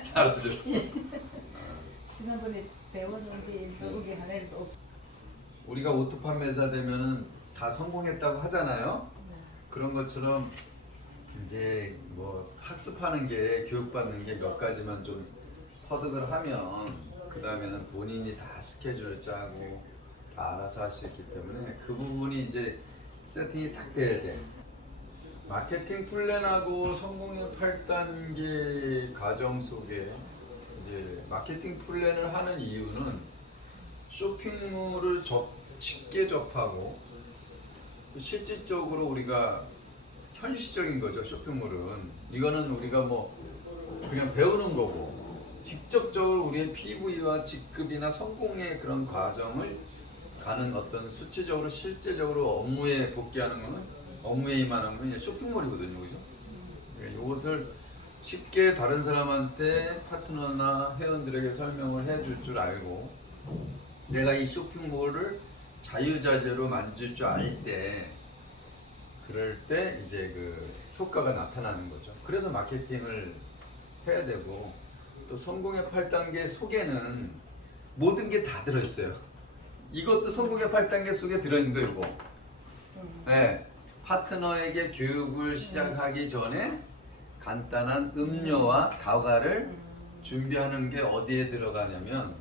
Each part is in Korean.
잘하셨어. 지난번에 배웠는데 저기 하나도 없. 우리가 오토 판매사 되면은 다 성공했다고 하잖아요. 그런 것처럼 이제 뭐 학습하는 게 교육받는 게 몇 가지만 좀 터득을 하면 그 다음에는 본인이 다 스케줄을 짜고 다 알아서 할 수 있기 때문에 그 부분이 이제 세팅이 딱 돼야 돼. 마케팅 플랜하고 성공의 8단계 과정 속에 이제 마케팅 플랜을 하는 이유는 쇼핑몰을 쉽게 접하고 실질적으로 우리가 현실적인 거죠. 쇼핑몰은 이거는 우리가 뭐 그냥 배우는 거고 직접적으로 우리의 PV와 직급이나 성공의 그런 과정을 가는 어떤 수치적으로 실제적으로 업무에 복귀하는 거는 업무에 임하는 건 쇼핑몰이거든요. 그죠? 이것을 쉽게 다른 사람한테 파트너나 회원들에게 설명을 해줄 줄 알고 내가 이 쇼핑몰을 자유자재로 만질 줄 알 때 그럴 때 이제 그 효과가 나타나는 거죠. 그래서 마케팅을 해야 되고 또 성공의 8단계 속에는 모든 게 다 들어있어요. 이것도 성공의 8단계 속에 들어있는 거예요. 이거. 네. 파트너에게 교육을 시작하기 전에 간단한 음료와 다과를 준비하는 게 어디에 들어가냐면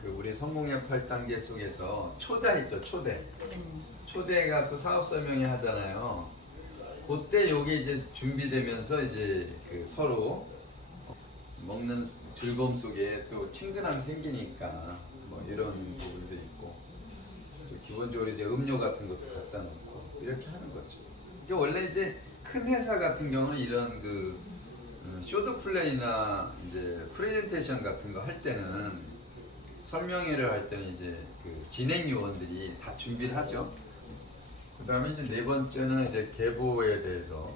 그 우리 성공의 8단계 속에서 초대 있죠. 초대 갖고 사업 설명회 하잖아요. 그때 요게 이제 준비되면서 이제 그 서로 먹는 즐거움 속에 또 친근함이 생기니까 뭐 이런 부분도 있고 또 기본적으로 이제 음료 같은 것도 갖다 놓고 이렇게 하는 거죠. 이게 원래 이제 큰 회사 같은 경우는 이런 그 쇼도 플레이나 이제 프레젠테이션 같은 거 할 때는 설명회를 할 때는 이제 그 진행 요원들이 다 준비를 하죠. 그 다음에 이제 네 번째는 이제 계보에 대해서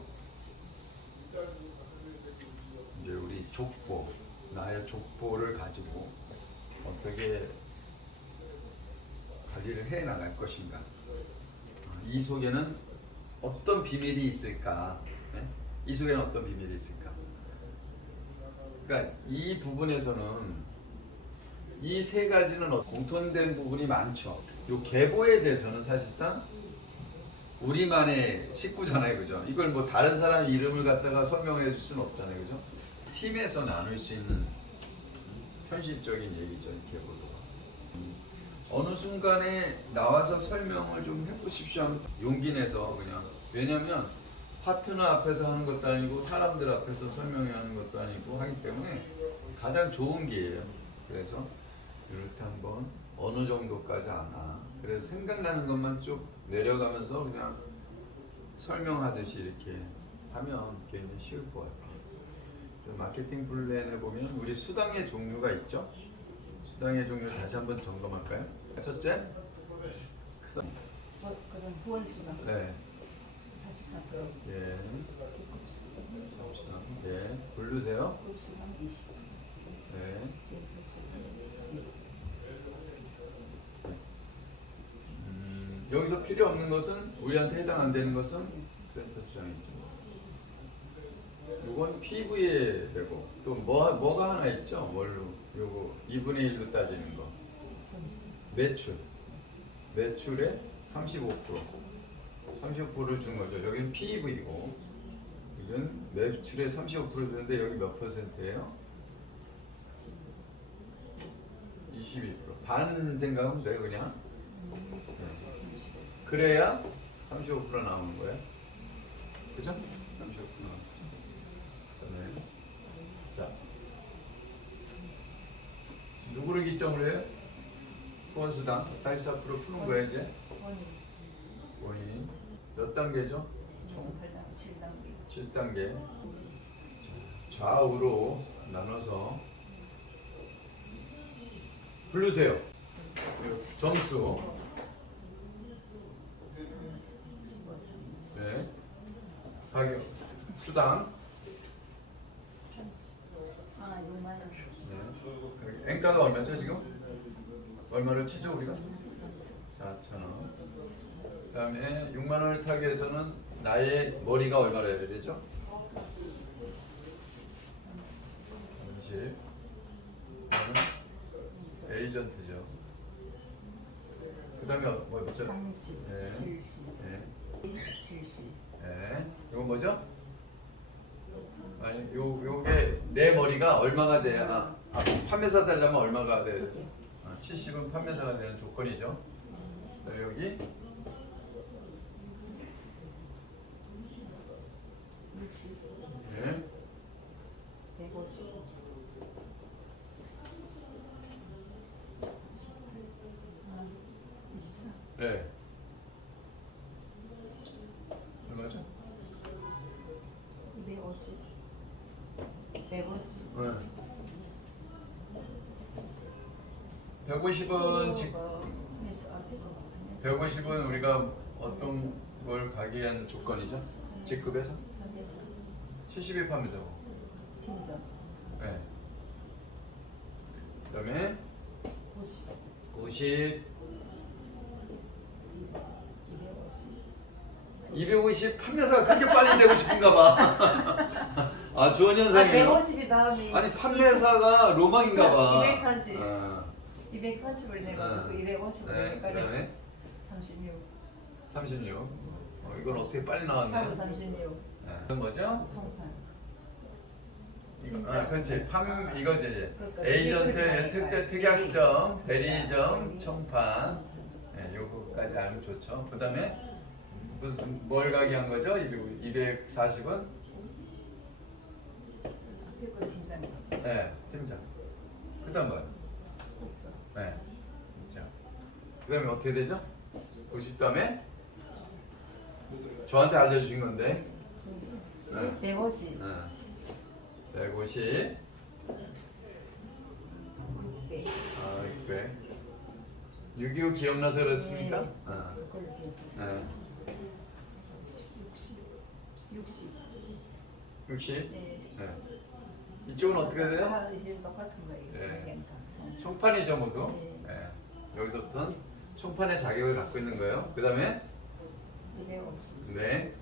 이제 우리 족보, 나의 족보를 가지고 어떻게 관리를 해 나갈 것인가. 이 속에는 어떤 비밀이 있을까? 네? 이 속에는 어떤 비밀이 있을까? 그러니까 이 부분에서는 이 세 가지는 공통된 부분이 많죠. 이 계보에 대해서는 사실상 우리만의 식구잖아요, 그죠? 이걸 뭐 다른 사람 이름을 갖다가 설명해 줄 수는 없잖아요, 그죠? 팀에서 나눌 수 있는 현실적인 얘기죠, 이 계보도. 어느 순간에 나와서 설명을 좀 해보십시오 하면 용기 내서 그냥. 왜냐면 파트너 앞에서 하는 것도 아니고 사람들 앞에서 설명해 하는 것도 아니고 하기 때문에 가장 좋은 기회예요. 그래서 이럴 때 한번 어느 정도까지 아나. 그래서 생각나는 것만 쭉 내려가면서 그냥 설명하듯이 이렇게 하면 굉장히 쉬울 것 같아요. 마케팅 플랜에 보면 우리 수당의 종류가 있죠. 수당의 종류 다시 한번 점검할까요? 첫째, 그런 후원수가 네, 43%, 예, 33, 예, 부르세요. 급수가 20%, 네, 여기서 필요 없는 것은 우리한테 해당 안 되는 것은 프렌터 수장이죠. 이건 PV에 되고 또 뭐가 하나 있죠. 뭘로? 요거 2분의 1로 따지는 거. 매출의 35%를 준 거죠. 여기는 PV고 이건 매출의 35% 주는데 여기 몇 %예요? 22%. 반 생각하면 돼요, 그냥. 그래야 35% 나오는 거예요. 그죠? 35% 나왔죠. 네. 자, 누구를 기점으로 해요? 후원수당 84% 푸는 거예요, 이제. 원인 몇 단계죠? 총 7단계. 좌우로 나눠서 부르세요. 점수. 네. 가격. 수당. 6만 원. 네. 엔가가 얼마죠 지금? 얼마를 치죠 우리가? 4,000원. 그 다음에 6만 원을 타기 위해서는 나의 머리가 얼마를 해야 되죠? 30. 50. 이거는 에이전트죠. 그 다음에 뭐죠? 30, 네. 70, 네. 70. 네. 이건 뭐죠? 아니, 요게 내 머리가 얼마가 돼야 판매사 되려면 얼마가 돼야 돼? 70은 판매사가 되는 조건이죠. 그다음에 여기 60, 네. 150, 24, 네. 얼마죠? 250, 150. 네. 150은 150은 우리가 어떤 걸 가기 위한 조건이죠? 직급에서? 70이 판매자고. 팀장 네. 그다음에 50, 90, 250. 250 판매사가 그렇게 빨리 되고 싶은가 봐. 아, 좋은 현상이에요. 150이 다음에 아니, 판매사가 로망인가 봐. 240. 아, 240을 내가지고 250을 네. 내니까 그다음에 36. 36. 이건 어떻게 빨리 나왔네. 4로 36. 네. 이건 뭐죠? 성판. 그렇지. 이거지 이제. 그러니까 에이전트 그러니까 특약점, 대리, 대리점, 대리, 청판. 네, 요거까지 알면 좋죠. 그다음에 무슨 뭘 가게 한 거죠? 240은 앞에 거 팀장님. 네, 팀장. 그다음 뭐요? 국서. 네, 팀장. 그다음에 어떻게 되죠? 90 다음에 저한테 알려주신 건데. 네. 150. 150. 600. 아, 600. 6.25 기억나서 그렇습니까? 네. 그걸로 기억했어요. 60. 60. 네. 네. 이쪽은 어떻게 돼요? 다 이제 똑같은 거예요. 네. 그냥 다 성. 총판이죠, 모두. 네. 네. 여기서부터는 총판의 자격을 갖고 있는 거예요. 그 다음에 250. 네,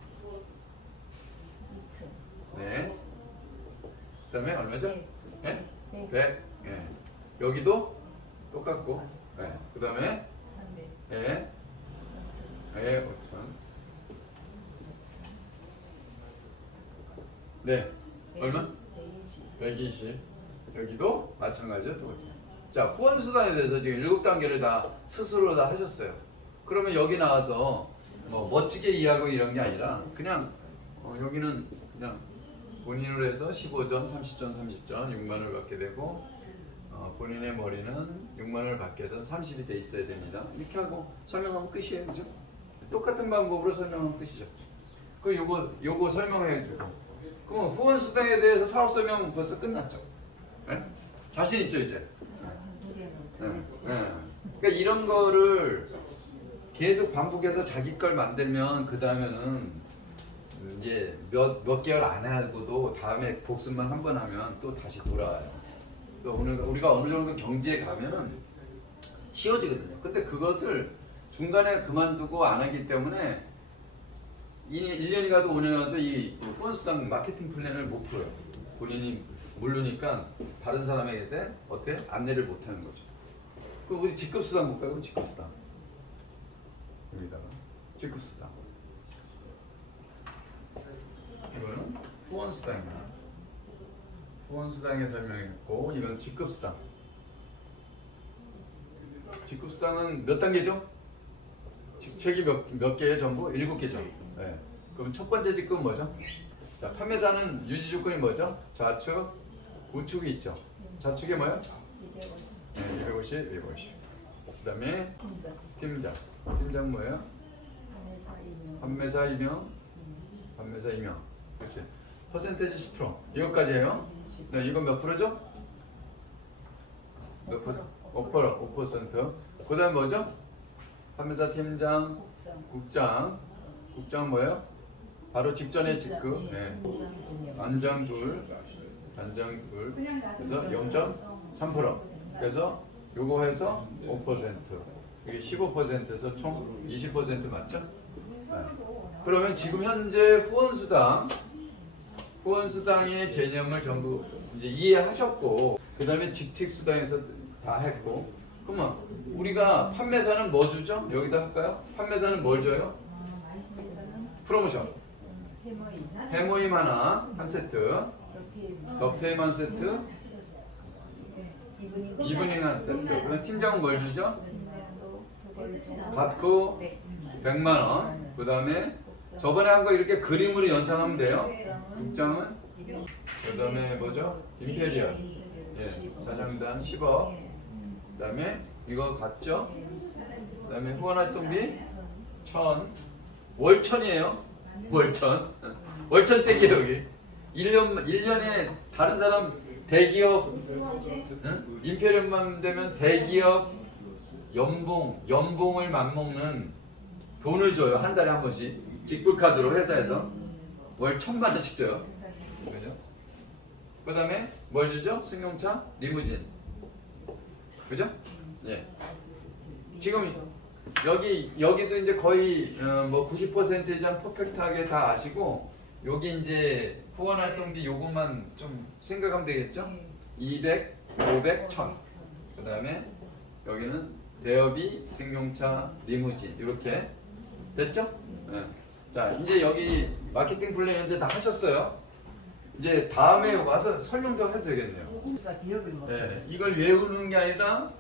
2층. 네. 그 다음에 얼마죠? 네? 100. 100. 네. 여기도 똑같고. 네. 그 다음에 300. 네, 5층. 네, 5천. 네. 얼마? 120. 120. 여기도 마찬가지죠. 똑같아요. 자, 후원수단에 대해서 지금 7단계를 다 스스로 다 하셨어요. 그러면 여기 나와서 뭐 멋지게 이해하고 이런 게 아니라 그냥 여기는 그냥 본인으로 해서 15점, 30점, 30점, 6만 원을 받게 되고 본인의 머리는 6만 원을 받게 해서 30이 돼 있어야 됩니다. 이렇게 하고 설명하면 끝이에요. 그죠? 똑같은 방법으로 설명하면 끝이죠. 그 요거 설명해 주고 그럼 후원 수당에 대해서 사업 설명 벌써 끝났죠. 네? 자신 있죠, 이제? 누리는 되겠지. 그러니까 이런 거를 계속 반복해서 자기 걸 만들면 그 다음에는 이제 몇 개월 안 하고도 다음에 복습만 한 번 하면 또 다시 돌아와요. 또 우리가 어느 정도 경지에 가면은 쉬워지거든요. 근데 그것을 중간에 그만두고 안 하기 때문에 1년이 가도 5년이 가도 이 후원수당 마케팅 플랜을 못 풀어요. 본인이 모르니까 다른 사람에게 어떻게 안내를 못 하는 거죠. 그럼 우리 직급수당 볼까요? 직급수당. 여기다가 직급수당. 이거는 후원수당이야. 후원수당에 설명했고 이건 직급수당. 직급수당은 몇 단계죠? 직책이 몇 개예요? 전부? 7개죠. 네. 그럼 첫 번째 직급은 뭐죠? 자, 판매사는 유지 조건이 뭐죠? 좌측, 우측이 있죠. 좌측에 뭐요? 250. 네, 250, 250. 그다음에 팀장. 팀장. 팀장 뭐예요? 판매사 2명. 판매사 2명, 판매사 2명. 그렇지. 퍼센테이지 10%. 이것까지예요. 네, 이건 몇 프로죠? 몇 프로? 5%. 5%. 그다음 뭐죠? 판매사 팀장, 국장. 국장 뭐예요? 바로 직전의 직급. 네. 단장 둘, 단장 둘. 그래서 0.3%. 그래서 요거 해서 5%. 이게 15%에서 총 20% 맞죠? 네. 그러면 지금 현재 후원수당 후원수당의 개념을 전부 이제 이해하셨고, 그 다음에 직책수당에서 다 했고, 그러면 우리가 판매사는 뭐 주죠? 여기다 할까요? 판매사는 뭘 줘요? 회사는 프로모션. 해모임. 해모임 하나 한 세트, 더페임 한 세트, 이브닝 한 세트. 그럼 팀장은 뭘 주죠? 받고 100만 원. 그 다음에 저번에 한 거 이렇게 그림으로 연상하면 돼요. 국장은 그 다음에 뭐죠? 임페리얼. 예, 자장단 10억. 그 다음에 이거 같죠? 그 다음에 후원활동비 1000. 월천이에요. 월천. 월천 떼기 여기. 1년에 다른 사람 대기업, 응? 임페리얼만 되면 대기업 연봉을 맞먹는 돈을 줘요. 한 달에 한 번씩. 직불카드로 회사에서 월 1000바트씩 줘요. 그죠? 그 다음에 뭘 주죠? 승용차, 리무진. 그죠? 예. 지금 여기도 이제 거의 뭐 90% 이상 퍼펙트하게 다 아시고, 여기 이제 후원 활동비 요것만 좀 생각하면 되겠죠? 200, 500, 1000. 그 다음에 여기는 대여비, 승용차, 리무진 이렇게 됐죠? 네. 자, 이제 여기 마케팅 플랜 이제 다 하셨어요. 이제 다음에 와서 설명도 해도 되겠네요. 네, 이걸 외우는 게 아니라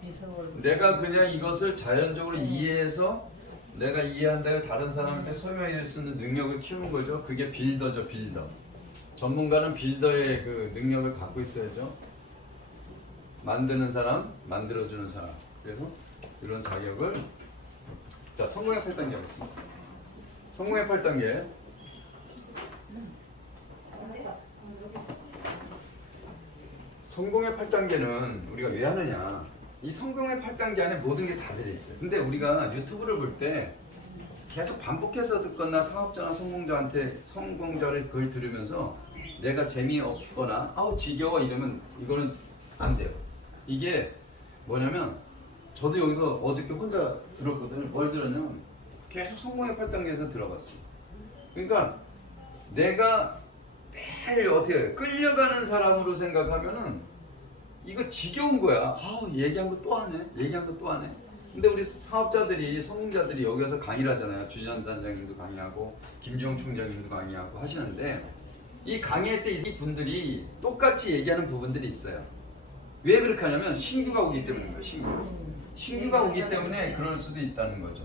내가 그냥 이것을 자연적으로 이해해서 내가 이해한다고 다른 사람한테 설명해 줄 수 있는 능력을 키우는 거죠. 그게 빌더죠, 빌더. 전문가는 빌더의 그 능력을 갖고 있어야죠. 만드는 사람, 만들어주는 사람. 그래서 이런 자격을, 자, 성공의 8단계 하겠습니다. 성공의 8단계. 성공의 8단계는 우리가 왜 하느냐? 이 성공의 8단계 안에 모든 게 다 들어있어요. 근데 우리가 유튜브를 볼 때 계속 반복해서 듣거나 사업자나 성공자를 글 들으면서 내가 재미없거나 아우 지겨워 이러면 이거는 안 돼요. 이게 뭐냐면 저도 여기서 어저께 혼자 들었거든요. 뭘 들었냐면 계속 성공의 8단계에서 들어봤어요. 그러니까 내가 매일 어떻게 끌려가는 사람으로 생각하면은 이거 지겨운 거야. 얘기한 거 또 하네. 얘기한 거 또 하네. 근데 우리 사업자들이, 성공자들이 여기 와서 강의를 하잖아요. 주지현 단장님도 강의하고 김주영 총장님도 강의하고 하시는데, 이 강의할 때 이 분들이 똑같이 얘기하는 부분들이 있어요. 왜 그렇게 하냐면 신규가 오기 때문인 거예요. 신규가 오기 때문에 그럴 수도 있다는 거죠.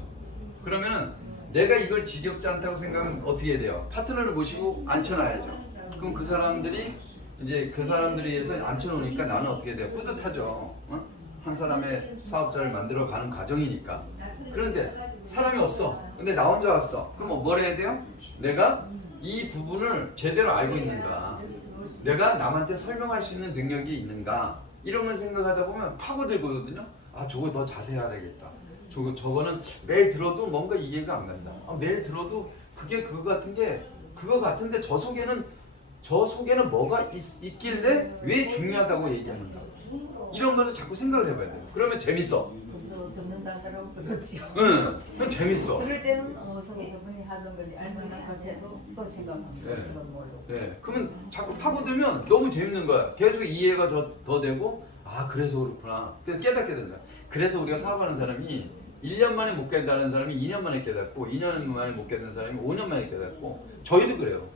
그러면은 내가 이걸 지겹지 않다고 생각하면 어떻게 해야 돼요? 파트너를 모시고 앉혀놔야죠. 그럼 그 사람들이 이제 그 사람들에 의해서 앉혀놓으니까 나는 어떻게 돼요? 뿌듯하죠. 어? 한 사람의 사업자를 만들어 가는 과정이니까. 그런데 사람이 없어. 근데 나 혼자 왔어. 그럼 뭘 해야 돼요? 내가 이 부분을 제대로 알고 있는가? 내가 남한테 설명할 수 있는 능력이 있는가? 이런 걸 생각하다 보면 파고들거든요. 아, 저거 더 자세히 알아야겠다. 저거는 매일 들어도 뭔가 이해가 안 간다. 매일 들어도 그게 그거 같은데 저 속에는 뭐가 있길래 왜 중요하다고 얘기하는가? 이런 것을 자꾸 생각을 해봐야 돼요. 그러면 재밌어. 그래서 듣는다더라고 그렇지요. 응, 그럼 재밌어. 그럴 때는 서분이 하던 거지 알만한 것에도 또 생각합니다. 네. 그런 걸로. 네, 그러면 자꾸 파고들면 너무 재밌는 거야. 계속 이해가 더 되고, 아, 그래서 그렇구나. 그래서 깨닫게 된다. 그래서 우리가 사업하는 사람이 1년 만에 못 깨달은 사람이 2년 만에 깨닫고, 2년 만에 못 깨달은 사람이 5년 만에 깨닫고, 저희도 그래요.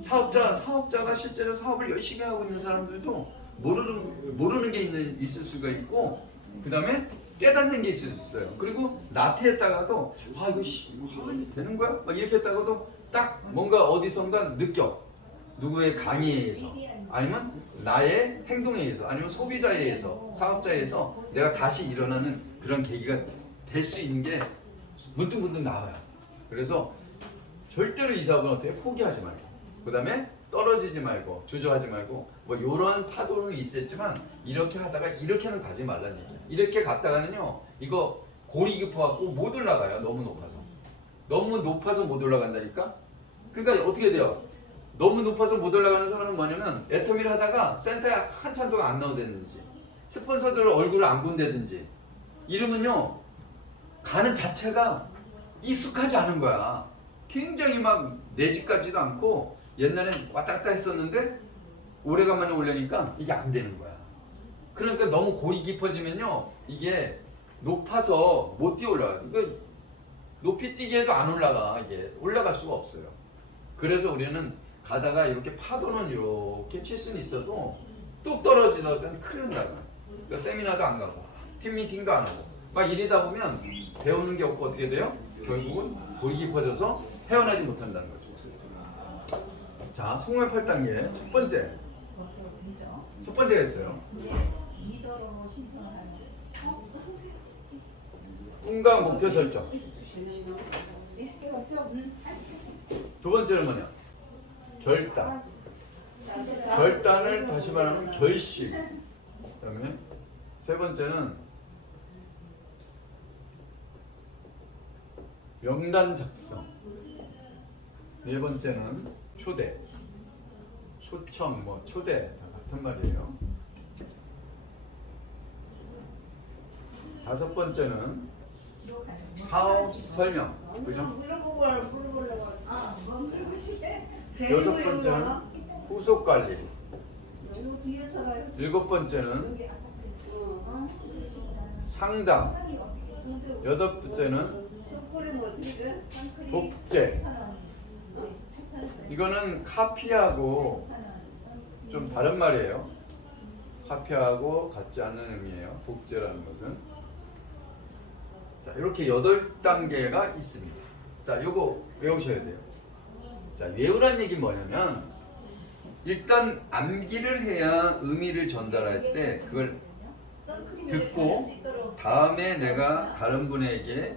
사업자가 실제로 사업을 열심히 하고 있는 사람들도 모르는 게 있을 수가 있고, 그 다음에 깨닫는 게 있을 수 있어요. 그리고 나태했다가도 이거 되는 거야? 막 이렇게 했다가도 딱 뭔가 어디선가 느껴. 누구의 강의에 의해서, 아니면 나의 행동에 의해서, 아니면 소비자에 의해서, 사업자에 의해서 내가 다시 일어나는 그런 계기가 될 수 있는 게 문득문득 나와요. 그래서 절대로 이 사업은 어떻게 포기하지 말고, 그 다음에 떨어지지 말고, 주저하지 말고, 뭐 이런 파도는 있었지만 이렇게 하다가 이렇게는 가지 말라는 얘기예요. 이렇게 갔다가는요, 이거 골이 깊어갖고 못 올라가요. 너무 높아서 못 올라간다니까. 그러니까 어떻게 돼요? 너무 높아서 못 올라가는 사람은 뭐냐면 애터미를 하다가 센터에 한참 동안 안 나오겠는지, 스폰서들 얼굴을 안 본다든지, 이러면요 가는 자체가 익숙하지 않은 거야. 굉장히 막 내 집 같지도 않고 옛날엔 왔다 갔다 했었는데 오래간만에 올려니까 이게 안 되는 거야. 그러니까 너무 골이 깊어지면요 이게 높아서 못 뛰어 올라가. 그러니까 높이 뛰기에도 안 올라가. 이게 올라갈 수가 없어요. 그래서 우리는 가다가 이렇게 파도는 이렇게 칠 수는 있어도 뚝 떨어지다가 큰일 나가. 그러니까 세미나도 안 가고 팀 미팅도 안 하고 막 이러다 보면 배우는 게 없고 어떻게 돼요? 결국은 골이 깊어져서 헤어나지 못한다는 거죠. 자, 성말 8단계 첫 번째. 되죠? 첫 번째가 있어요. 리더로 신청을 하는. 어서 오세요. 꿈과 목표 설정. 두 번째는 뭐냐? 결단. 결단을 다시 말하면 결심. 그다음에 세 번째는 명단 작성. 네 번째는 초대. 초청, 뭐 초대 다 같은 말이에요. 다섯 번째는 사업 설명. 그죠? 여섯 번째는 후속 관리. 일곱 번째는 상담. 여덟 번째는 복제. 이거는 카피하고 좀 다른 말이에요. 카피하고 같지 않는 의미예요. 복제라는 것은. 자, 이렇게 8단계가 있습니다. 자, 요거 외우셔야 돼요. 자, 외우란 얘기 뭐냐면 일단 암기를 해야 의미를 전달할 때 그걸 듣고 다음에 내가 다른 분에게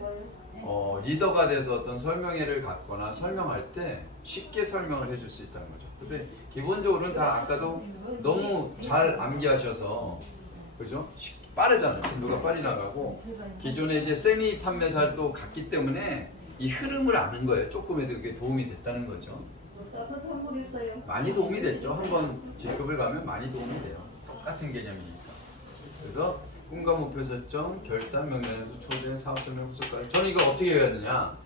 리더가 돼서 어떤 설명회를 갖거나 설명할 때 쉽게 설명을 해줄 수 있다는 거죠. 근데 기본적으로는 다 아까도 너무 잘 암기하셔서 그죠? 빠르잖아요. 진도가 빨리 나가고 기존에 이제 세미 판매사도 갔기 때문에 이 흐름을 아는 거예요. 조금이라도 그게 도움이 됐다는 거죠. 많이 도움이 됐죠. 한번 직급을 가면 많이 도움이 돼요. 똑같은 개념이니까. 그래서 꿈과 목표 설정, 결단, 명령에서 초대, 사업 설명, 후속까지. 저는 이거 어떻게 외워야 되냐?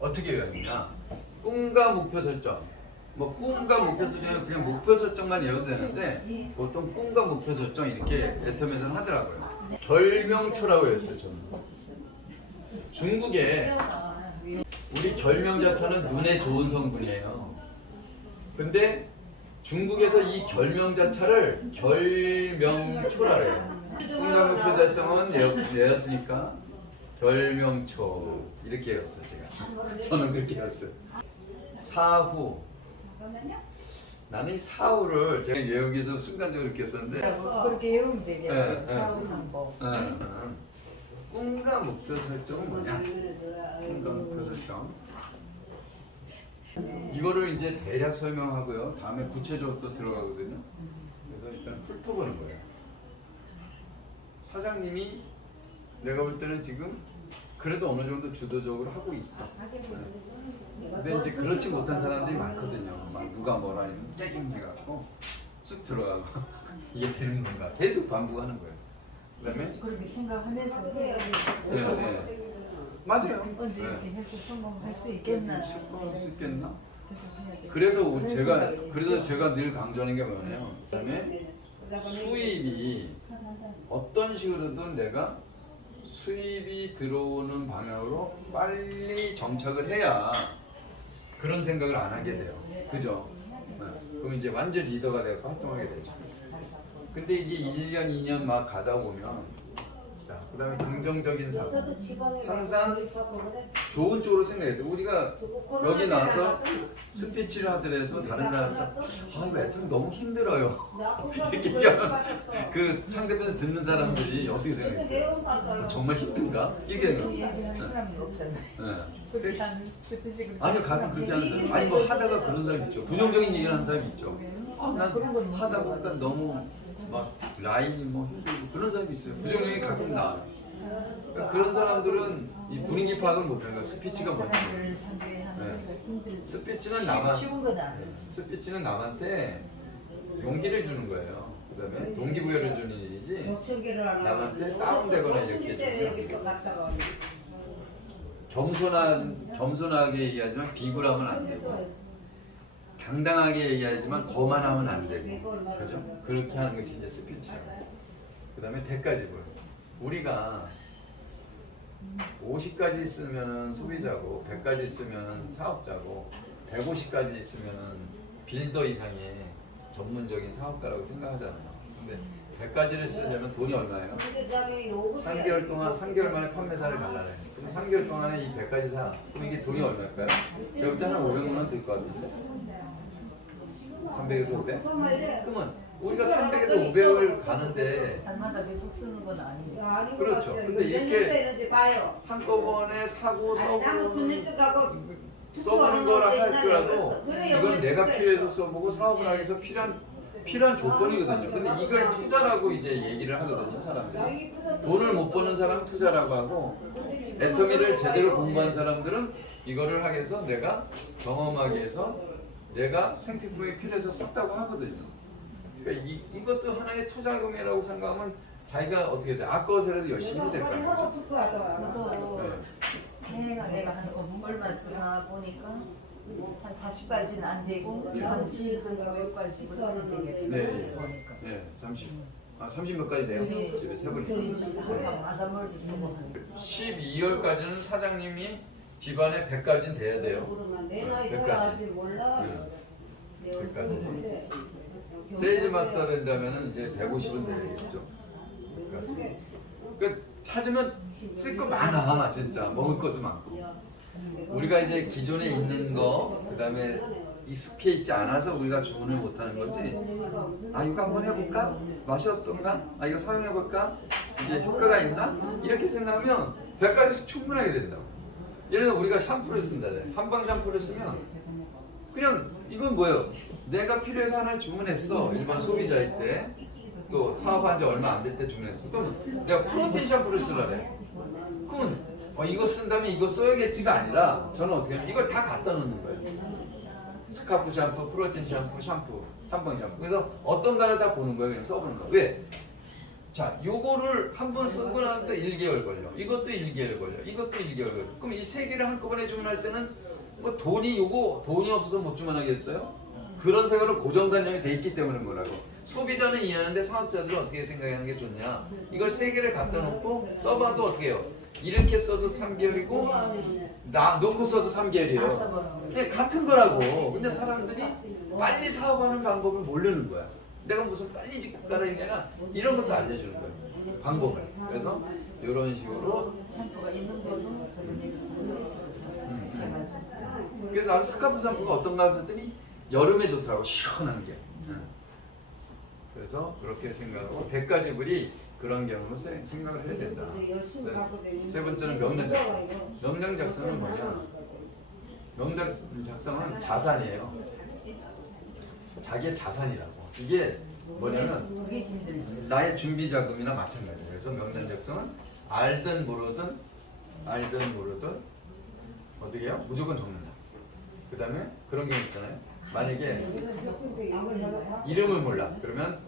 어떻게 외워야 되냐? 꿈과 목표 설정. 뭐 꿈과 목표 설정은 그냥 목표 설정만 외워도 되는데 보통 꿈과 목표 설정 이렇게 애터미에서는 하더라고요. 결명초라고 했어요. 저는. 중국에 우리 결명자차는 눈에 좋은 성분이에요. 근데 중국에서 이 결명자차를 결명초라 그래요. 꿈과 목표 달성은 내었으니까 결명초 이렇게 외웠어요. 제가. 저는 그렇게 외웠어요. 사후. 나는 이 사후를 제가 외우기에서 순간적으로 이렇게 썼는데 그렇게 외우면 되겠어요. 네. 사후상법. 꿈과 목표 설정은 뭐냐? 꿈과 목표 설정. 이거를 이제 대략 설명하고요. 다음에 구체적으로 또 들어가거든요. 그래서 일단 훑어보는 거예요. 사장님이 내가 볼 때는 지금 그래도 어느 정도 주도적으로 하고 있어. 근데 이제 그렇지 못한 사람들이 많거든요. 막 누가 뭐라 하면 깨갱해갖고 쑥 들어가고 이게 되는 건가? 계속 반복하는 거예요. 그다음에 그렇게 생각하면서 해야 네. 맞아요. 언제 이렇게 해서 성공할 수 있겠나? 성공할 수 있겠나? 그래서 그래서 제가 늘 강조하는 게 뭐냐면 그다음에 수입이 어떤 식으로든 내가 수입이 들어오는 방향으로 빨리 정착을 해야 그런 생각을 안 하게 돼요. 그죠? 그럼 이제 완전 리더가 되고 활동하게 되죠. 근데 이게 1년, 2년 막 가다 보면 자, 그 다음에 긍정적인 사고 항상 좋은 쪽으로 생각해야 돼. 우리가 여기 나와서 스피치를 하더라도 다른 사람이 아 이거 애터미 너무 힘들어요 이렇게 얘기하면 그 상대편에서 듣는 사람들이 어떻게 생각했어요? 정말 힘든가? 이게 얘기하는 사람이 없잖아요. 그렇게 하는 스피치 아니요 가끔 그렇게 하는 사람 아니 뭐 하다가 그런 사람 있죠. 부정적인 얘기를 하는 사람이 있죠. 난 하다 보니까 너무 막 라인이 뭐 힘들고 그런 사람이 있어요. 부정적인 가끔 나와요. 그러니까 그런 사람들은 이 분위기 파악을 못하는 거야. 스피치가 뭔지. 스피치는 스피치는 남한테 용기를 주는 거예요. 그다음에 동기부여를 주는 일이지 남한테 다운되거나 이렇게 겸손하게 얘기하지만 비굴하면 안 되고 당당하게 얘기하지만 거만하면 안 되고, 그죠? 그렇게 하는 것이 이제 스피치예요. 그다음에 대가지불. 우리가 50가지 있으면 소비자고, 100가지 있으면 사업자고, 150가지 있으면 빌더 이상의 전문적인 사업가라고 생각하잖아요. 근데 100가지를 쓰려면 돈이 얼마예요? 3개월 동안, 3개월 만에 판매사를 갈라내. 그럼 3개월 동안에 이 100가지 사. 그럼 이게 돈이 얼마일까요? 제가 볼 때 한 500만 원 들 것 같은데. 300에서 500? 그러면 우리가 300에서 500을 가는데 달마다 계속 쓰는 건 아니에요. 그렇죠. 근데 이렇게 한꺼번에 사고 써보는 거라 할지라도 이건 내가 필요해서 써보고 사업을 하기 위해서 필요한 조건이거든요. 근데 이걸 투자라고 이제 얘기를 하거든요, 사람들이. 돈을 못 버는 사람은 투자라고 하고, 애터미를 제대로 공부한 사람들은 이거를 하기 위해서 내가 경험하기 위해서 내가 생필품이 필요해서 샀다고 하거든요. 그러니까 이것도 하나의 투자금이라고 생각하면 자기가 어떻게 돼? 아까워서라도 열심히 해야 될 거 아니에요. 저도 네. 내가 한 얼마 쓰나 보니까 한 40까지는 안 되고 30 몇 가지를 하면 되겠다. 네. 보니까. 네, 30 몇 가지 돼요. 네. 집에 세 분이. 마사몰도 쓰고 하는. 12월까지는 사장님이 집안에 100가지는 돼야 돼요. 100가지. 100가지. 세일즈 마스터 된다면 이제 150은 돼야겠죠. 100가지. 그러니까 찾으면 쓸 거 많아, 진짜. 먹을 것도 많고. 우리가 이제 기존에 있는 거, 그 다음에 익숙해 있지 않아서 우리가 주문을 못 하는 거지. 아, 이거 한번 해볼까? 맛이 어떤가? 아, 이거 사용해볼까? 이게 효과가 있나? 이렇게 생각하면 100가지씩 충분하게 된다고. 예를 들어 우리가 샴푸를 쓴다. 한방 샴푸를 쓰면 그냥 이건 뭐예요? 내가 필요해서 하나를 주문했어. 일반 소비자일 때. 또 사업한 지 얼마 안 될 때 주문했어. 그럼 내가 프로틴 샴푸를 쓰라래. 그러면 이거 쓴다면 이거 써야겠지가 아니라 저는 어떻게 하면 이걸 다 갖다 놓는 거예요. 스카프 샴푸, 프로틴 샴푸, 한방 샴푸. 그래서 어떤가를 다 보는 거예요. 그냥 써보는 거예요. 왜? 자, 요거를 한 번 쓰고 나서 1개월 걸려. 이것도 1개월 걸려. 이것도 1개월 걸려. 그럼 이 세 개를 한꺼번에 주문할 때는 뭐 돈이 없어서 못 주문하겠어요? 그런 생각으로 고정관념이 돼 있기 때문에 뭐라고. 소비자는 이해하는데 사업자들은 어떻게 생각하는 게 좋냐. 이걸 세 개를 갖다 놓고 써봐도 어떻게 해요? 이렇게 써도 3개월이고 놓고 써도 3개월이에요. 네, 같은 거라고. 근데 사람들이 빨리 사업하는 방법을 모르는 거야. 내가 무슨 빨리 집가라는 게 아니라 이런 것도 알려주는 거예요. 방법을. 그래서 이런 식으로. 샴푸가 있는 거도 그래서 나도 스카프 샴푸가 어떤가 했더니 여름에 좋더라고. 시원한 게. 그래서 그렇게 생각하고 100가지불이 그런 경우는 생각을 해야 된다. 세 번째는 명량 작성. 명량 작성은 뭐냐? 명량 작성은 자산이에요. 자기의 자산이라고. 이게 뭐냐면 나의 준비 자금이나 마찬가지예요. 그래서 명량 작성은 알든 모르든 어떻게 해요? 무조건 적는다. 그 다음에 그런 경우 있잖아요. 만약에 이름을 몰라. 그러면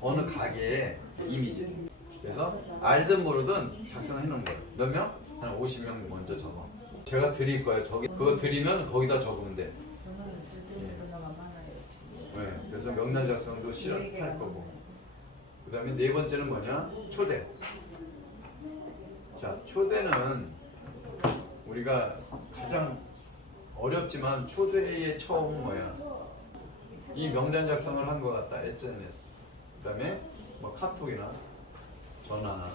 어느 가게의 이미지. 그래서 알든 모르든 작성해 놓은 거예요. 몇 명? 한 50명 먼저 적어. 제가 드릴 거예요. 그거 드리면 거기다 적으면 돼. 네, 그래서 명단 작성도 실현할 거고. 그 다음에 네 번째는 뭐냐? 초대. 자, 초대는 우리가 가장 어렵지만 초대의 처음은 뭐야? 이 명단 작성을 한 것 같다. SNS. 그 다음에 뭐 카톡이나 전화나.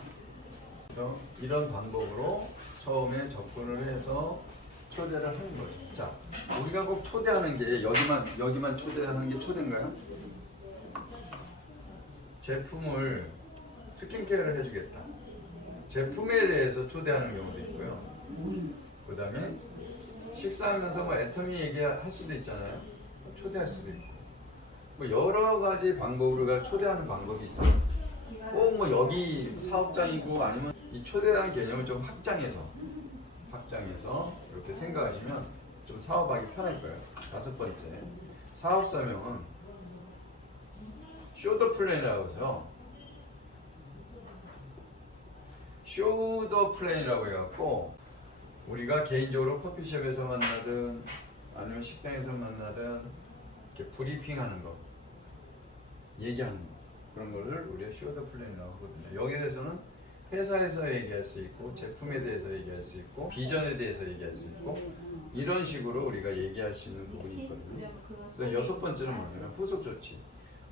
그래서 이런 방법으로 처음에 접근을 해서 초대를 하는 거죠. 자, 우리가 꼭 초대하는 게 여기만 초대하는 게 초대인가요? 제품을 스킨케어를 해주겠다. 제품에 대해서 초대하는 경우도 있고요. 그 다음에 식사하면서 뭐 애터미 얘기할 수도 있잖아요. 초대할 수도 있고. 뭐 여러 가지 방법으로 우리가 초대하는 방법이 있어요. 꼭 뭐 여기 사업장이고 아니면 이 초대라는 개념을 좀 확장해서 이렇게 생각하시면 좀 사업하기 편할 거예요. 다섯 번째, 사업 설명은 쇼더 플랜이라고 해서 쇼더 플랜이라고 해갖고 우리가 개인적으로 커피숍에서 만나든 아니면 식당에서 만나든 이렇게 브리핑하는 거, 얘기하는 거, 그런 거를 우리가 쇼더 플랜이라고 하거든요. 여기에 대해서는 회사에서 얘기할 수 있고, 제품에 대해서 얘기할 수 있고, 비전에 대해서 얘기할 수 있고, 이런 식으로 우리가 얘기할 수 있는 부분이 있거든요. 그래서 여섯 번째는 뭐냐면 후속 조치.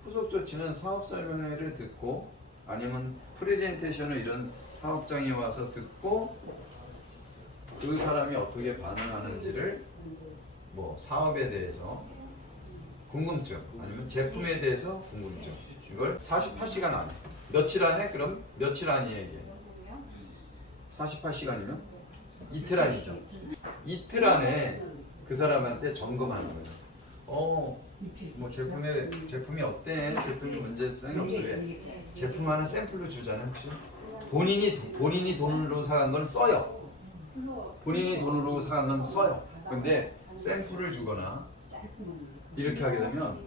후속 조치는 사업 설명회를 듣고, 아니면 프레젠테이션을 이런 사업장에 와서 듣고, 그 사람이 어떻게 반응하는지를 뭐 사업에 대해서 궁금증, 아니면 제품에 대해서 궁금증, 이걸 48시간 안에, 며칠 안에? 그럼 며칠 안에 얘기해. 48시간이면 이틀 안이죠. 이틀 안에 그 사람한테 점검하는 거죠. 뭐 제품이 어때? 제품이 문제성이 없어. 왜? 제품 하나 샘플로 주잖아요. 혹시 본인이 돈으로 사간 건 써요. 본인이 돈으로 사간 건 써요. 근데 샘플을 주거나 이렇게 하게 되면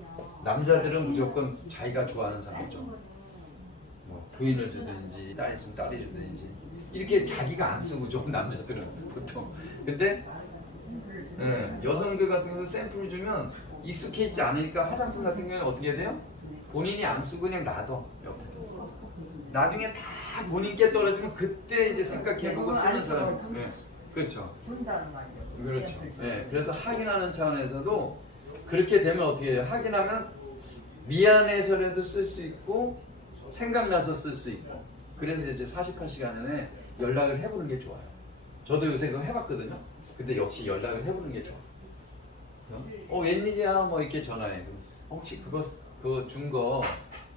남자들은 무조건 자기가 좋아하는 사람이죠. 뭐 부인을 주든지 딸 있으면 딸이 주든지 이렇게 자기가 안 쓰고 좀 남자들은 보통. 근데 여성들 같은 경우는 샘플을 주면 익숙해 있지 않으니까 화장품 같은 경우는 어떻게 해야 돼요? 본인이 안 쓰고 그냥 놔둬. 옆에. 나중에 다 본인께 떨어지면 그때 이제 생각해보고 쓰는 사람. 그렇죠. 본다는 말이에요. 그렇죠. 그래서 확인하는 차원에서도 그렇게 되면 어떻게 해요? 확인하면 미안해서라도 쓸 수 있고 생각나서 쓸 수 있고. 그래서 이제 48시간 안에 연락을 해보는 게 좋아요. 저도 요새 그거 해봤거든요. 근데 역시 연락을 해보는 게 좋아. 그래서 웬일이야 뭐 이렇게 전화해. 혹시 그거 준 거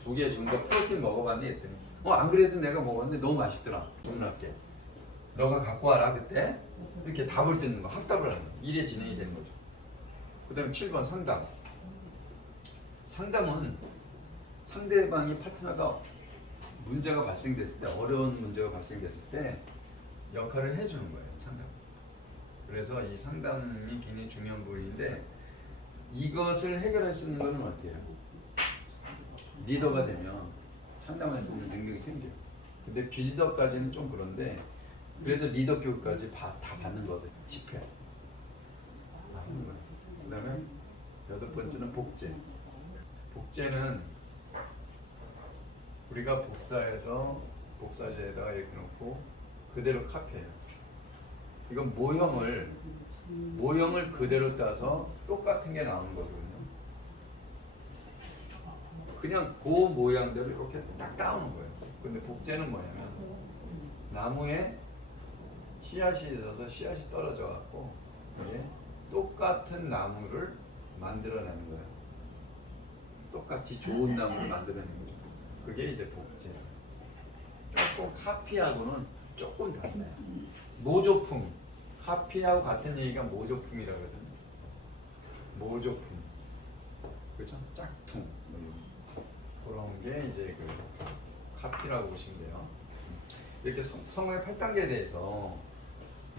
2개 준 거 프로틴 먹어봤니? 했더니 안 그래도 내가 먹었는데 너무 맛있더라. 주문할게. 너가 갖고 와라 그때. 이렇게 답을 듣는 거, 확답을 하는 거. 일에 진행이 되는 거죠. 그 다음에 7번 상담. 상담은 상대방이 파트너가 문제가 발생됐을 때, 어려운 문제가 발생됐을 때 역할을 해주는 거예요. 상담. 그래서 이 상담이 굉장히 중요한 부분인데 이것을 해결할 수 있는 거는 어때요? 리더가 되면 상담할 수 있는 능력이 생겨요. 근데 빌더까지는 좀 그런데 그래서 리더 교육까지 다 받는 거거든요. 10회 하는 거예요. 그 다음에 8번째는 복제. 복제는 우리가 복사해서 복사지에다가 이렇게 놓고 그대로 카피해요. 이건 모형을 그대로 따서 똑같은 게 나오는 거거든요. 그냥 그 모양대로 이렇게 딱 따오는 거예요. 근데 복제는 뭐냐면 나무에 씨앗이 있어서 씨앗이 떨어져 갖고 이게 똑같은 나무를 만들어내는 거예요. 똑같이 좋은 나무를 만들어내는 거죠. 그게 이제 복제. 조금 카피하고는 조금 달라요. 모조품. 카피하고 같은 얘기가 모조품이라고 하거든요. 모조품. 그렇죠? 짝퉁. 그런 게 이제 그 카피라고 보시면 돼요. 이렇게 성공의 8단계에 대해서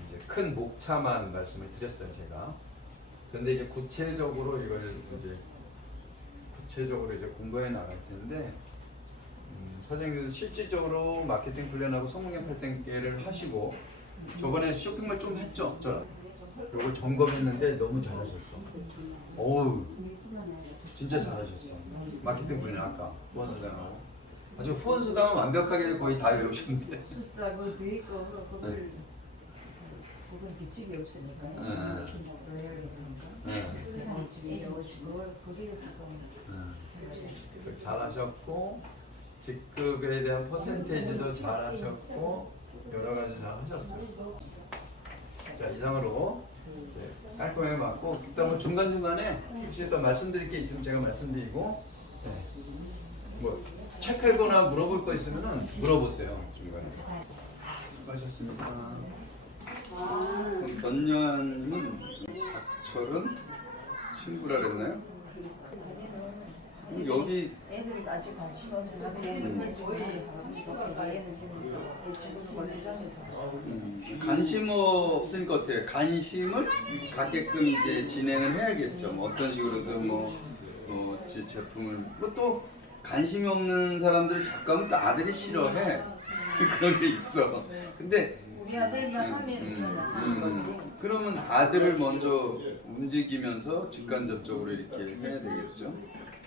이제 큰 목차만 말씀을 드렸어요, 제가. 그런데 이제 구체적으로 이걸 이제 공부해 나갈 텐데, 선생님께서 실질적으로 마케팅 훈련하고 성공의 8단계를 하시고, 저번에 쇼핑몰 좀 했죠, 저랑. 이걸 점검했는데 너무 잘하셨어. 어우, 진짜 잘하셨어. 마케팅 훈련 아까 후원수당하고. 아주 후원수당은 완벽하게 거의 다 외우셨는데. 숫자 그 뒤에 거 그걸 규칙이 없으니까요. 잘하셨고 직급에 대한 퍼센테이지도 잘하셨고 여러 가지 잘하셨어요. 자, 이상으로 이제 깔끔하게 맞고 그다음에 중간 중간에 혹시 또 말씀드릴 게 있으면 제가 말씀드리고 뭐 체크하거나 물어볼 거 있으면은 물어보세요 중간에. 수고하셨습니다. 변요한님은 박철은 친구라 그랬나요? 여기 애들이 아직 관심 없으나 애들 거의 얘는 지금 원지장에서 관심 없으니까 어때요? 관심을 갖게끔 이제 진행을 해야겠죠. 뭐 어떤 식으로든 제품을 또 관심이 없는 사람들이 자꾸 하면 또 아들이 싫어해. 그런 게 있어. 근데 우리 아들만 하면 그거는 하는 거고. 그러면 아들을 먼저 움직이면서 직간접적으로 이렇게 해야 되겠죠.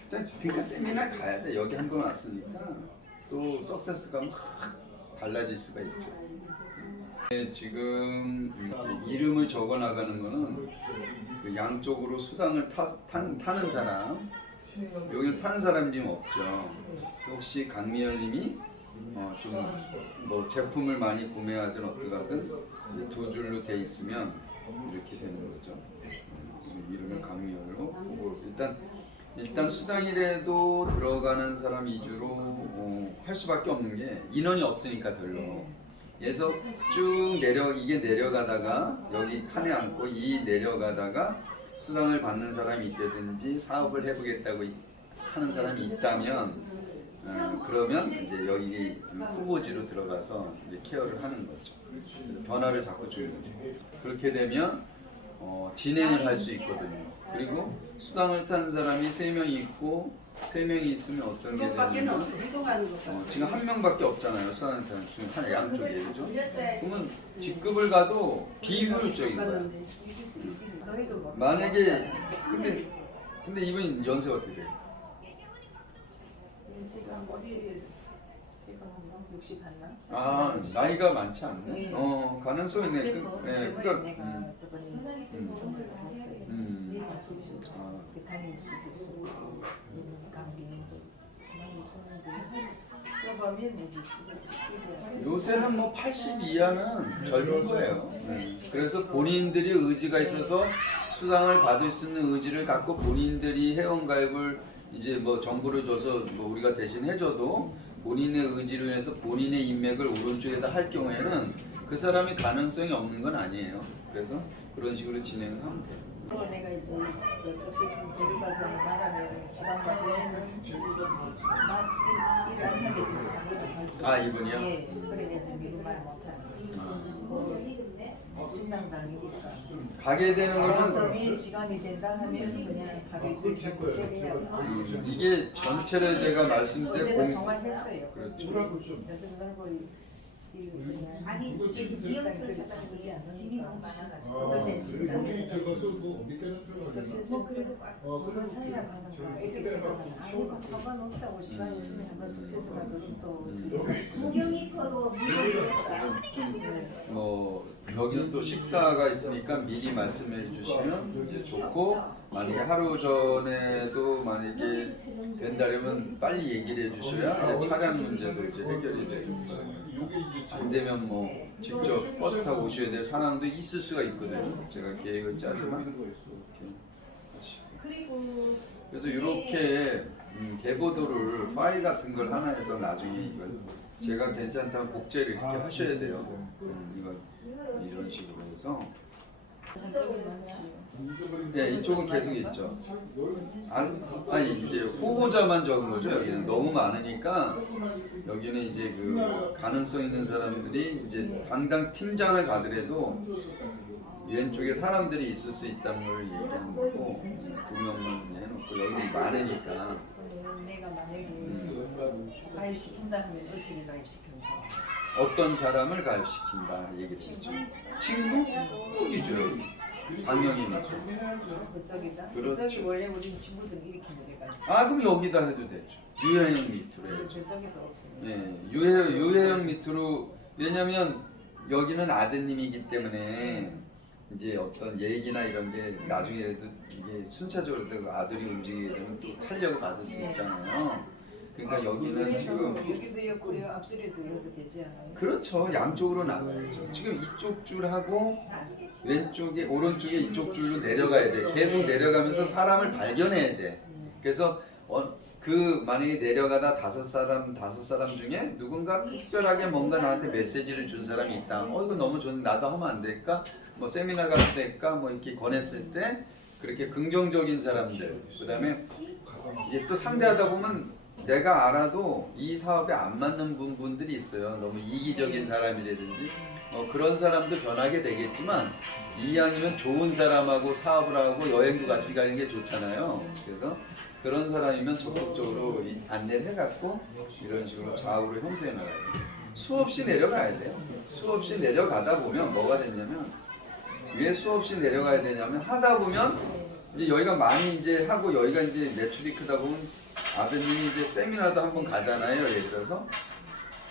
그러니까 세미나 가야 돼. 여기 한 번 왔으니까 또 석세스가 막 달라질 수가 있죠. 지금 이렇게 이름을 적어 나가는 거는 그 양쪽으로 수당을 타는 사람, 여기 타는 사람이 지금 없죠. 혹시 강미연님이 좀 뭐 제품을 많이 구매하든 어떠하든 이제 두 줄로 돼 있으면 이렇게 되는 거죠. 이름을 강미연으로 보고 일단 수당이라도 들어가는 사람 위주로 할 수밖에 없는 게 인원이 없으니까 별로. 그래서 쭉 이게 내려가다가 여기 칸에 앉고 이 내려가다가 수당을 받는 사람이 있다든지 사업을 해보겠다고 하는 사람이 있다면 그러면 이제 여기 후보지로 들어가서 이제 케어를 하는 거죠. 변화를 자꾸 주는 거죠. 그렇게 되면 진행을 할 수 있거든요. 그리고 수당을 탄 사람이 3명이 있고 3명이 있으면 어떤 게 되냐면 지금 1명밖에 없잖아요. 수당을 탄 지금 한 양쪽에 그죠? 그러면 직급을 가도 비효율적인 거야. 만약에 근데 이분이 연세가 어떻게 돼요? 지금 머리를 제가 한 60 했나? 아 나이가 많지 않네. 네. 가능성이 있네. 그러니까 그러니까 저번에 선물을 샀어요. 그 다닐 수도 있고 감기도 많이 썼는데 써보면 이제 쓰고 요새는 뭐 80 이하는 젊은 거예요. 그래서 본인들이 의지가 있어서 수당을 받을 수 있는 의지를 갖고 본인들이 회원가입을 이제 뭐 정보를 줘서 뭐 우리가 대신 해줘도 본인의 의지로 인해서 본인의 인맥을 오른쪽에다 할 경우에는 그 사람이 가능성이 없는 건 아니에요. 그래서 그런 식으로 진행을 하면 돼요. 내가 이제 석시선 데려가서 말하면 시간 가지고는 일안 하게 되고 아 이분이요? 예, 그래서 지금 미국 말 못하는 신당당이니까 가게 되는 그래서 거는 이 시간이 된다 하면 그냥 가게 되고 이게 전체를 제가 말씀드린 제가 정말 했어요. 그렇죠. 요즘 놀고 아니 지영철 사장님이 짐이 너무 많아가지고 어떨 땐 진짜 뭐 그래도 그건 사이가 가는 거야. 이렇게 생각하면 아이고 상관없다고 시간 있으면 한번 석세서 가도 또 구경이 커도 미국에서 뭐 여기는 또 식사가 있으니까 미리 말씀해 주시면 이제 좋고 만약에 하루 전에도 만약에 된다면 빨리 얘기를 해 주셔야 이제 차량 문제도 이제 해결이 되고 안 되면 뭐 직접 버스 타고 오셔야 될 상황도 있을 수가 있거든요. 제가 계획을 짜지만 이렇게 하시고. 그리고 그래서 이렇게 개보도를 파일 같은 걸 하나 해서 나중에 이걸 제가 괜찮다면 복제를 이렇게 하셔야 돼요. 이건 이런 식으로 해서 네 이쪽은 계속 있죠. 아니 이제 후보자만 적은 거죠. 여기는 너무 많으니까 여기는 이제 그 가능성 있는 사람들이 이제 당당 팀장을 가더라도 왼쪽에 사람들이 있을 수 있다는 걸 얘기하는 거고 2명만 해놓고 여기는 많으니까 내가 만약에 가입시킨다면 어떻게 가입시켜서 어떤 사람을 가입시킨다 얘기했죠. 친구? 여기죠. 당연히 맞죠. 그쪽이다? 그렇죠. 그쪽이 원래 우리 친구들 이렇게 내려가지 아 그럼 여기다 해도 되죠. 유해영 밑으로 해야죠. 저쪽에도 없으니까 예, 유해영 밑으로 왜냐면 여기는 아드님이기 때문에 이제 어떤 얘기나 이런 게 나중에라도 이게 순차적으로 또 아들이 움직이게 되면 또 탄력을 받을 수 있잖아요. 그러니까 여기는 지금 여기도 있고요 앞소리도 여도 되지 않아요? 그렇죠. 양쪽으로 나가야죠. 지금 이쪽 줄하고 왼쪽에 오른쪽에 이쪽 줄로 내려가야 돼. 계속 내려가면서 사람을 발견해야 돼. 그래서 그 만약에 내려가다 다섯 사람 중에 누군가 특별하게 뭔가 나한테 메시지를 준 사람이 있다. 이거 너무 좋은데 나도 하면 안 될까? 뭐 세미나 가도 될까? 뭐 이렇게 권했을 때 그렇게 긍정적인 사람들. 그다음에 이게 또 상대하다 보면 내가 알아도 이 사업에 안 맞는 분들이 있어요. 너무 이기적인 사람이라든지 그런 사람도 변하게 되겠지만 이왕이면 좋은 사람하고 사업을 하고 여행도 같이 가는 게 좋잖아요. 그래서 그런 사람이면 적극적으로 안내를 해갖고 이런 식으로 좌우로 형성해 나가요. 수없이 내려가야 돼요. 수없이 내려가다 보면 뭐가 되냐면 왜 수없이 내려가야 되냐면 하다 보면 이제 여기가 많이 이제 하고 여기가 이제 매출이 크다 보면 아드님이 이제 세미나도 한번 가잖아요. 예를 들어서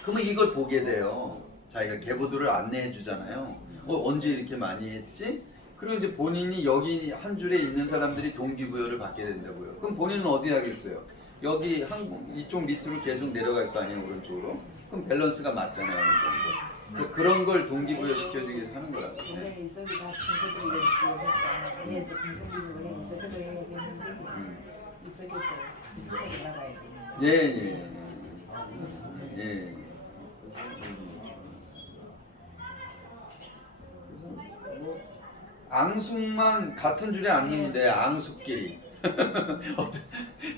그러면 이걸 보게 돼요. 자기가 계보도를 안내해 주잖아요. 언제 이렇게 많이 했지? 그리고 이제 본인이 여기 한 줄에 있는 사람들이 동기부여를 받게 된다고요. 그럼 본인은 어디 하겠어요? 여기 이쪽 밑으로 계속 내려갈 거 아니에요, 오른쪽으로. 그럼 밸런스가 맞잖아요, 어느 정도. 그래서 그런 걸 동기부여 시켜주기 위해서 하는 거라고. 원래 이석이 다 친구들이 얘기했다. 얘네들 금성들이 원래 이석이도 해야 되는데 이석이도 비슷하게 나가야 되는데. 예. 예. 그래서 뭐 앙숙만 같은 줄에 앉으면 돼. 앙숙끼리.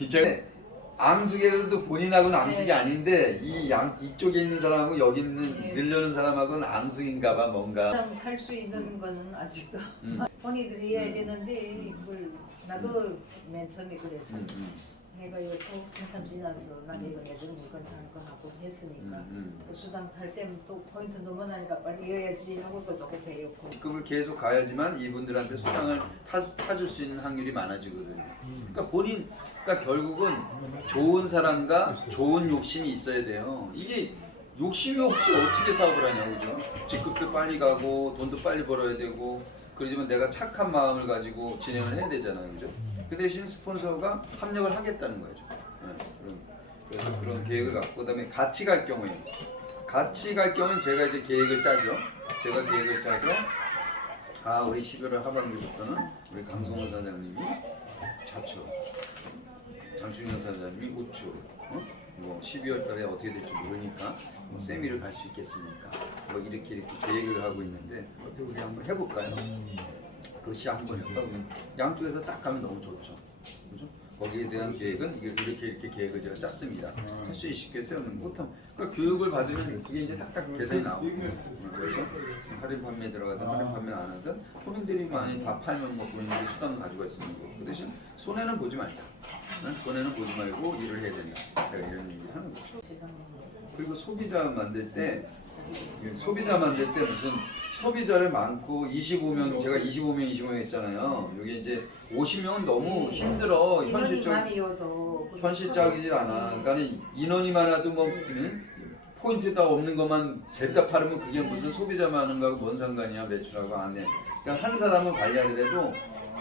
이제 앙숙이라도 본인하고는 앙숙이 아닌데 이쪽에 있는 사람하고 여기 있는 늘려는 사람하고는 앙숙인가봐 뭔가. 할 수 있는 거는 아직도 본인들이 해야 되는데 그걸 나도 맨 처음에 그랬어. 내가 이거 또 한참 지나서 난 이거 내주는 물건 사는 거 하고 했으니까 또 수당 탈 때면 또 포인트 넘어나니까 빨리 이어야지 하고 또 조금 배웠고. 급을 계속 가야지만 이분들한테 수당을 타줄 수 있는 확률이 많아지거든요. 그러니까 결국은 좋은 사람과 좋은 욕심이 있어야 돼요. 이게 욕심이 없이 어떻게 사업을 하냐고, 그죠? 직급도 빨리 가고 돈도 빨리 벌어야 되고 그러지만 내가 착한 마음을 가지고 진행을 해야 되잖아요, 그죠? 그 대신 스폰서가 합력을 하겠다는 거죠. 그래서 그런 계획을 갖고 그다음에 같이 갈 경우에는 제가 이제 계획을 짜죠. 제가 계획을 짜서 우리 11월 하반기부터는 우리 강성호 사장님이 좌측, 장충현 사장님이 우측, 뭐 12월 달에 어떻게 될지 모르니까 뭐 세미를 갈 수 있겠습니까? 뭐 이렇게 계획을 하고 있는데 어떻게 우리 한번 해볼까요? 그것이 한번 해볼까? 그러면 양쪽에서 딱 가면 너무 좋죠. 그죠? 거기에 대한 계획은 이렇게 계획을 제가 짰습니다. 할 수 있겠어요? 못하면 그러니까 교육을 받으면 그게 이제 딱딱 계산이 나오고 그래서 할인 판매 들어가든 할인 판매 안 하든 본인들이 많이 다 팔면 뭐 본인들이 수단을 가지고 있는 거고 그 대신 손해는 보지 말자. 손해는 보지 말고 일을 해야 된다. 내가 이런 얘기를 하는 거죠. 그리고 소비자 만들 때 무슨 소비자를 많고 25명 제가 25명 했잖아요. 여기 이제 50명은 너무 힘들어. 현실적이지 않아. 그러니까 인원이 많아도 뭐 포인트가 없는 것만 잽다 팔으면 그게 무슨 소비자 많은 거하고 뭔 상관이야 매출하고 안 해. 그러니까 한 사람은 관리하더라도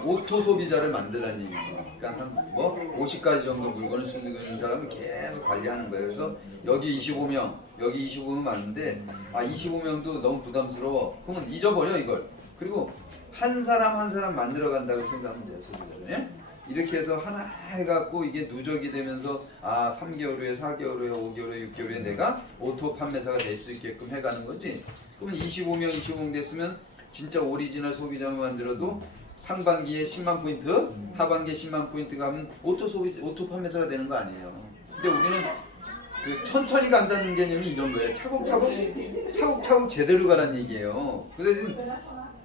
오토 소비자를 만들라는 얘기죠. 그러니까 한 50가지 정도 물건을 쓰는 사람을 계속 관리하는 거예요. 그래서 여기 25명, 여기 25명 많은데 25명도 너무 부담스러워. 그러면 잊어버려 이걸. 그리고 한 사람 만들어 간다고 생각하면 돼요. 소비자를. 예? 이렇게 해서 하나 해갖고 이게 누적이 되면서 3개월 후에 4개월 후에 5개월 후에 6개월 후에 내가 오토 판매사가 될 수 있게끔 해가는 거지. 그러면 25명 됐으면 진짜 오리지널 소비자만 만들어도 상반기에 10만 포인트, 하반기에 10만 포인트 가면 오토 판매사가 되는 거 아니에요. 근데 우리는 그 천천히 간다는 개념이 이 정도예요. 차곡차곡 제대로 가라는 얘기예요. 그 대신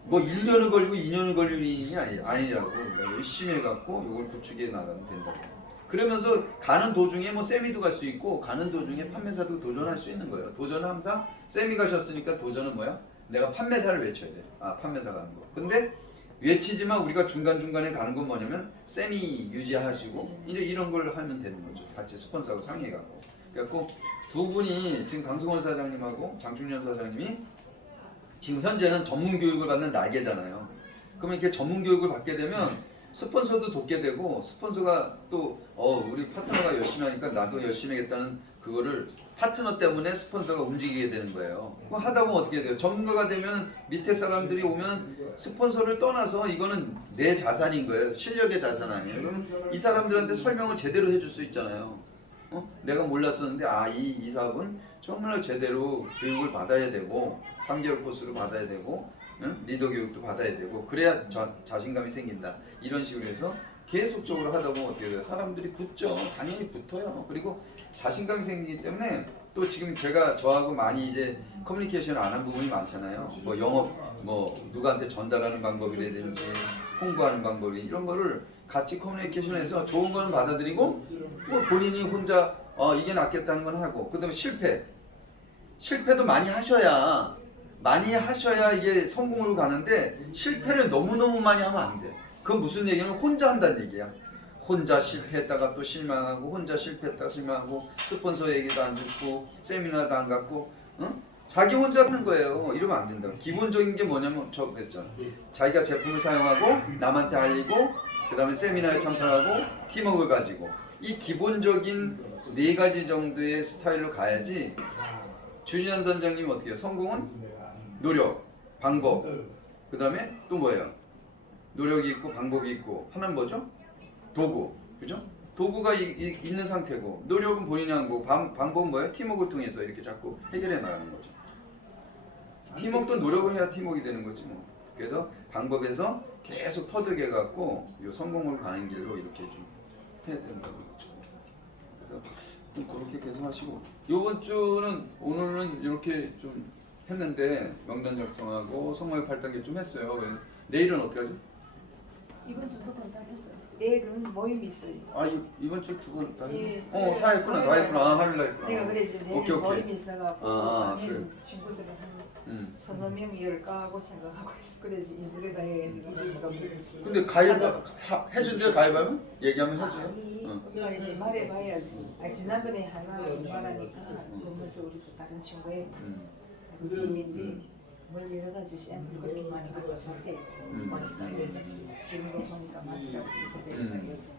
뭐 1년을 걸리고 2년을 걸리는 일이 아니라고. 그러니까 열심히 해갖고 이걸 구축해 나가면 된다고. 그러면서 가는 도중에 뭐 세미도 갈 수 있고 가는 도중에 판매사도 도전할 수 있는 거예요. 도전은 항상 세미 가셨으니까 도전은 뭐야? 내가 판매사를 외쳐야 돼. 판매사 가는 거. 근데 외치지만 우리가 중간중간에 가는 건 뭐냐면 세미 유지하시고 이제 이런 걸 하면 되는 거죠. 같이 스폰서하고 상의해갖고. 그래갖고 두 분이 지금 강승원 사장님하고 장충현 사장님이 지금 현재는 전문 교육을 받는 날개잖아요. 그러면 이렇게 전문 교육을 받게 되면 스폰서도 돕게 되고 스폰서가 또 우리 파트너가 열심히 하니까 나도 열심히 하겠다는 그거를 파트너 때문에 스폰서가 움직이게 되는 거예요. 뭐 하다 보면 어떻게 돼요? 전문가가 되면 밑에 사람들이 오면 스폰서를 떠나서 이거는 내 자산인 거예요. 실력의 자산 아니에요. 그러면 이 사람들한테 설명을 제대로 해줄 수 있잖아요. 내가 몰랐었는데 이 사업은 정말 제대로 교육을 받아야 되고 3개월 코스로 받아야 되고 리더 교육도 받아야 되고 그래야 자신감이 생긴다. 이런 식으로 해서 계속적으로 하다 보면 어떻게 돼요? 사람들이 붙죠. 당연히 붙어요. 그리고 자신감이 생기기 때문에 또 지금 저하고 많이 이제 커뮤니케이션을 안 한 부분이 많잖아요. 뭐 영업, 뭐 누구한테 전달하는 방법이라든지 홍보하는 방법이 이런 거를 같이 커뮤니케이션해서 좋은 거는 받아들이고 뭐 본인이 혼자 이게 낫겠다는 건 하고 그다음에 실패도 많이 하셔야 이게 성공으로 가는데 실패를 너무너무 많이 하면 안 돼. 그건 무슨 얘기냐면 혼자 한다는 얘기야. 혼자 실패했다가 또 실망하고 혼자 실패했다가 실망하고 스폰서 얘기도 안 듣고 세미나도 안 갔고 응? 자기 혼자 하는 거예요. 이러면 안 된다고. 기본적인 게 뭐냐면 저 그랬잖아. 자기가 제품을 사용하고 남한테 알리고 그 다음에 세미나에 참석하고 팀워크를 가지고 이 기본적인 4가지 정도의 스타일로 가야지. 주진환 단장님 어떻게 해요? 성공은 노력, 방법, 그 다음에 또 뭐예요? 노력이 있고 방법이 있고 하나는 뭐죠? 도구, 그죠? 도구가 있는 상태고 노력은 본인이 한 거고 방법은 뭐예요? 팀워크를 통해서 이렇게 자꾸 해결해 나가는 거죠. 팀워크도 노력을 해야 팀워크가 되는 거지 뭐. 그래서 방법에서 계속 터득해 갖고 이 성공으로 가는 길로 이렇게 좀 해야 된다는 거죠. 그래서 좀 그렇게 계속 하시고 이번 주는 오늘은 이렇게 좀 했는데 명단 작성하고 성모의 8단계 좀 했어요. 내일은 어떻게 하지? 이번 주 2번 다 했죠. 내일은 모임이 있어요. 아 이번 주 2번 다 예. 했네. 다 했구나. 다 했구나. 아, 화요일 날 했구나. 내가 그랬지. 내일 오케이. 모임이 있어갖고 그래. 아는 친구들은 한 서너 명 열까 하고 생각하고 있어. 그래지 이주에다 해야겠다. 근데 가위바 해준대 가위바위보? 얘기하면 해줘요? 우리가 이제 말해봐야지. 지난번에 하나 말하니까 보면서 우리 또 다른 친구의 팀인데 뭘 여러 가지 샘플 그렇게 많이 갖다서 해. 보니까 지금으로 보니까 맞더라고. 지금 여섯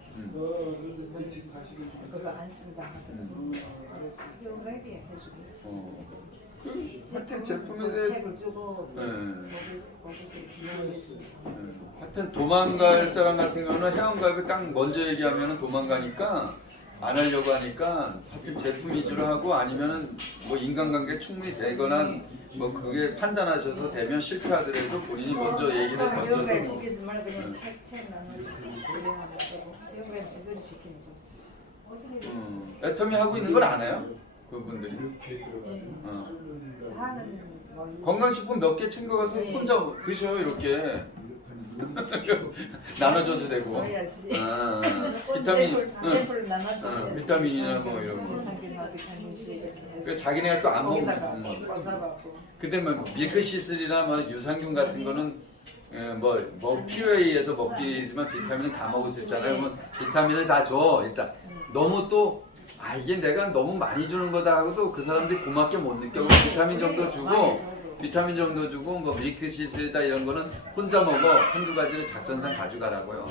그거 안 쓴다 하더라고. 그래서 이용가에게 해주고 하여튼 제품에 대해 책을 주고 거기서 비용을 했습니다. 하여튼 도망갈 사람 같은 경우는 회원가입을 딱 먼저 얘기하면 도망가니까 안 하려고 하니까 하여튼 제품 위주로 하고 아니면은 뭐 인간관계 충분히 되거나 뭐 그게 판단하셔서 되면 실패하더라도 본인이 먼저 얘기를 던져도 회원가입 뭐. 시키지 말고 그냥 책 나눠주고 그래하면서 회원가입 시설을 시키면 좋지. 애터미 하고 있는 걸 안 해요? 그분들이. 하는 뭐 건강식품 몇 개 챙겨가서 혼자 드셔요 이렇게. 나눠줘도 되고. 줘야지. 비타민, 샘플 나눠서 비타민이나 뭐 이런 거. 유산균과 비타민 C 이렇게 해서 그 자기네가 또 안 거기다가 먹는. 꽂아갖고 근데 뭐 밀크시슬이나 뭐 유산균 같은 거는 뭐 필요에 의해서 먹기지만 비타민은 다 먹을 수 있잖아요. 그러면 비타민을 다 줘. 일단 너무 또 이게 내가 너무 많이 주는 거다 하고도 그 사람들이 고맙게 못 느껴. 비타민 정도 주고 뭐 밀크시슬이다 이런 거는 혼자 먹어. 한두 가지를 작전상 가져가라고요.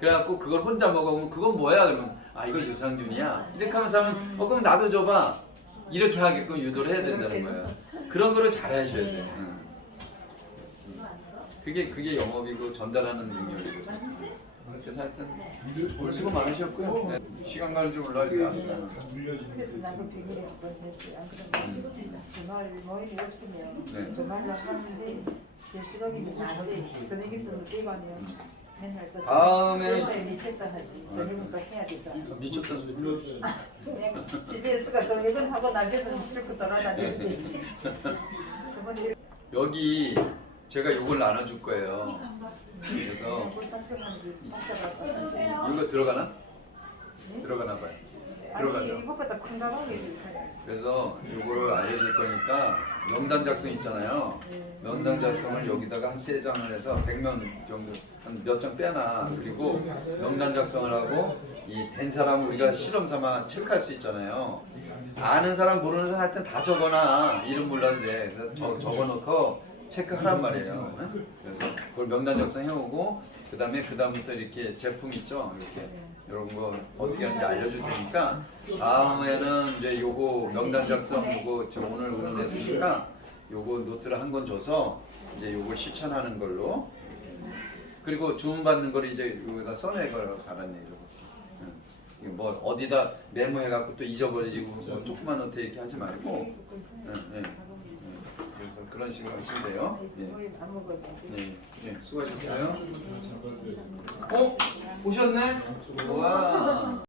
그래갖고 그걸 혼자 먹어보면 그건 뭐야 그러면 이거 유산균이야 이렇게 하면서 하면 그럼 나도 줘봐 이렇게 하게끔 유도를 해야 된다는 거예요. 그런 거를 잘 하셔야 돼. 그게 영업이고 전달하는 능력이고. 그래서 하여튼 오늘 수고 많으셨고요. 네. 시간 가는 줄 몰라요. 그래서 나도 100일에 한번 했어요. 안 그러면 주말 모임이 없으면 주말로 하는데 일주일이면 낮에 저녁에 또 늦게 가면 맨날 또 다음에는 미쳤다 하지. 저녁은 또 해야 되잖아. 미쳤다는 소리 들어. 그냥 집에서 저녁은 하고 낮에는 실컷 돌아다니면 되지. 저번에 여기 제가 요걸 나눠줄 거예요. 그래서 이거 들어가나? 들어가나 봐요. 들어가죠. 이것보다 큰 가방이 비싸요. 그래서 요거를 알려줄 거니까 명단 작성 있잖아요. 명단 작성을 여기다가 한 3장을 해서 100명 정도 한 몇 장 빼놔. 그리고 명단 작성을 하고 이 된 사람 우리가 실험 삼아 체크할 수 있잖아요. 아는 사람 모르는 사람 하여튼 다 적어놔. 이름 몰라도 돼. 그래서 적어놓고 체크하란 말이에요. 그래서 그걸 명단 작성해오고 그다음부터 이렇게 제품 있죠. 이렇게 이런 거 어떻게 하는지 알려줄 테니까 다음에는 이제 요거 명단 작성 요거 저 오늘 의논했으니까 요거 노트를 한 권 줘서 이제 요걸 실천하는 걸로 그리고 주문 받는 거를 이제 여기다 써내거라 가란 얘기로. 이거 뭐 어디다 메모해갖고 또 잊어버리고 뭐 조그만 노트 이렇게 하지 말고. 그래서 그런 식으로 하시면 돼요. 수고하셨어요. 오셨네? 와.